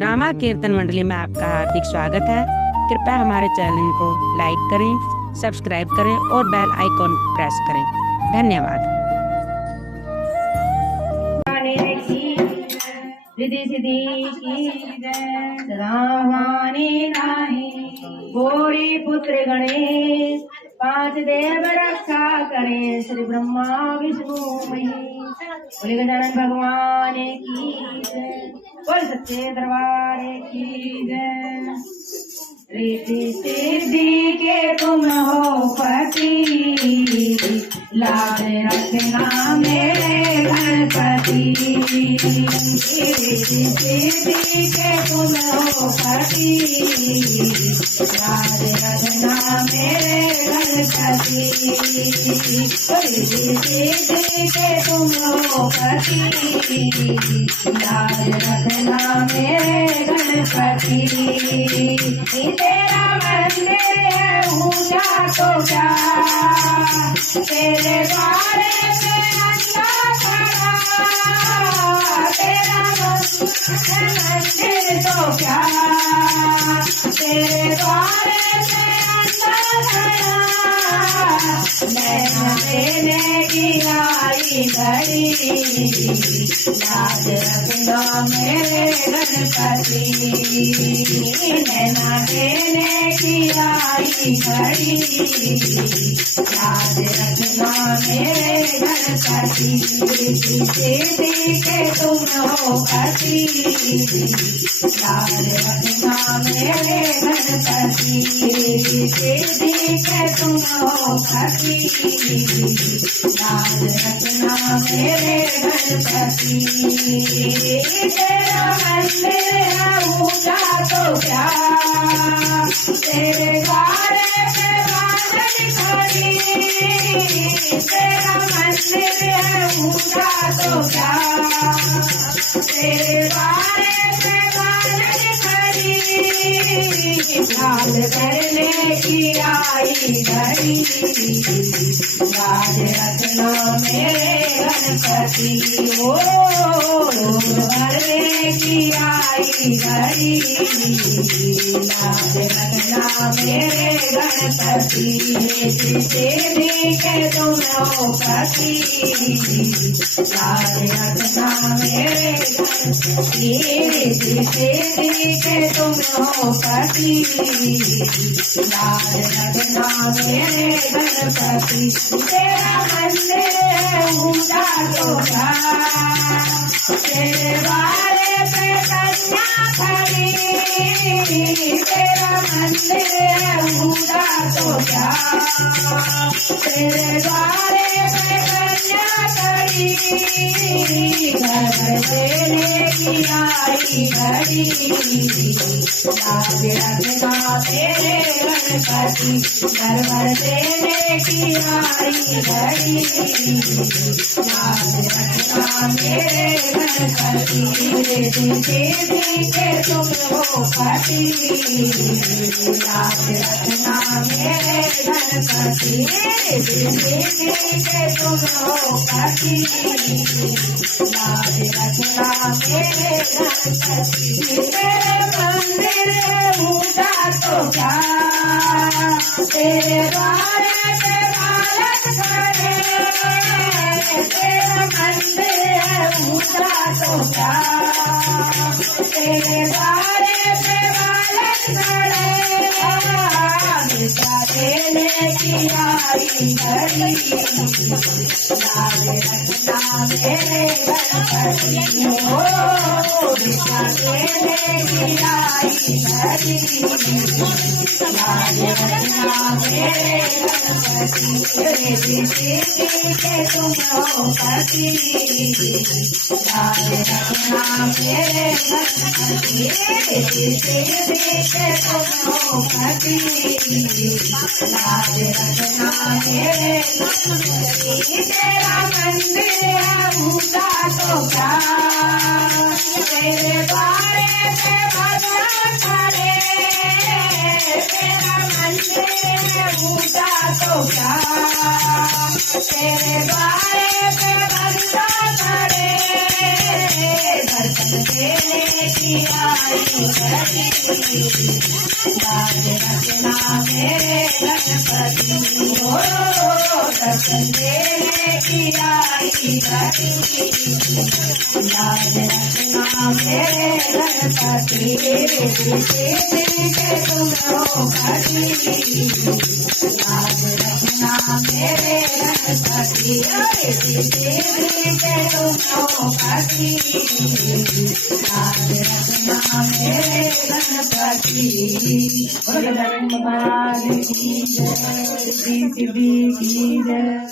रामा कीर्तन मंडली में आपका हार्दिक स्वागत है। कृपया हमारे चैनल को लाइक करें, सब्सक्राइब करें और बेल आइकॉन प्रेस करें। धन्यवाद। रिद्धि सिद्धि की जय। रामानी नाही गौरी पुत्र गणेश, पांच देव रक्षा करे, श्री ब्रह्मा विष्णु महेश। बोले गजानन भगवान की जय, बोल सच्चे दरबार की जय। रिद्धि सिद्धि के तुम हो पति, लाज रखना मेरे गणपति। रिद्धि सिद्धि के तुम हो पति, लाज रखना मेरे गणपति। रिद्धि सिद्धि के तुम हो पति, लाज रखना मेरे गणपति। तेरा मंदिर है ऊंचा तो क्या, तेरे द्वारे पे अंधा खड़ा। तेरा मंदिर तो क्या, तेरे द्वारे पे अंधा खड़ा। मैं देने की आई घड़ी, लाज रखना मेरे गणपति। नैना देने की आई घड़ी, लाज रखना मेरे गणपति। सिद्धि के तुम हो पति, लाज रखना मेरे गणपति। सिद्धि के तुम हो पति, लाज रखना मेरे गणपति। तेरा मंदिर है ऊंचा तो क्या, तेरे द्वारे पे बादल खड़ी। तेरा मंदिर है ऊंचा तो क्या, तेरे द्वारे पे बादल खड़ी। लाल करने की आई घड़ी, लाज रखना मेरे गणपति। ओ भरने की आई घड़ी, लाज रखना मेरे गणपति। सिद्धि के तुम हो पति, लाज रखना मेरे गणपति। सिद्धि के तुम हो पति, लाज रखना मेरे गणपति। तेरा मंदिर है ऊंचा तो क्या, तेरे द्वारे पे कन्या खड़ी। तेरा मंदिर है ऊंचा तो क्या, तेरे द्वारे पे कन्या खड़ी। घर देने की आई घड़ी, लाज रखना तेरे गणपति। घर देने की आई घड़ी, लाज रखना मेरे गणपति। सिद्धि के तुम हो पति, लाज रखना मेरे गणपति। सिद्धि के तुम हो पति, लाज रखना मेरे गणपति। तेरे मंदिर ऊंचा तो क्या, तेरे द्वारे पे बालक खड़े। तेरा मंदिर ऊंचा तो क्या, तेरे द्वारे पे बालक खड़े। भिक्षा देने की आई घड़ी, लाज रखना मेरे गणपति। ओ भिक्षा देने की आई घड़ी, लाज रखना मेरे गणपति। सिद्धि के तुम हो पति, लाज रखना मेरे गणपति। सिद्धि के तुम हो पति, लाज रखना मेरे गणपति। तेरा मंदिर है ऊंचा तो क्या, तेरे द्वारे पे बादल खड़े। तेरा मंदिर है ऊंचा तो क्या, तेरे द्वारे पे बादल खड़े। देने की आई घड़ी लाज रखना मेरे गणपति हो दर्शन देने की आई घड़ी लाज रखना मेरे गणपति के तुम हो घड़ी लाज रखना मेरे गणपति के तुम हो घड़ी लाज रखना मेरे गणपति भगवान की जय, सिद्धि की जय।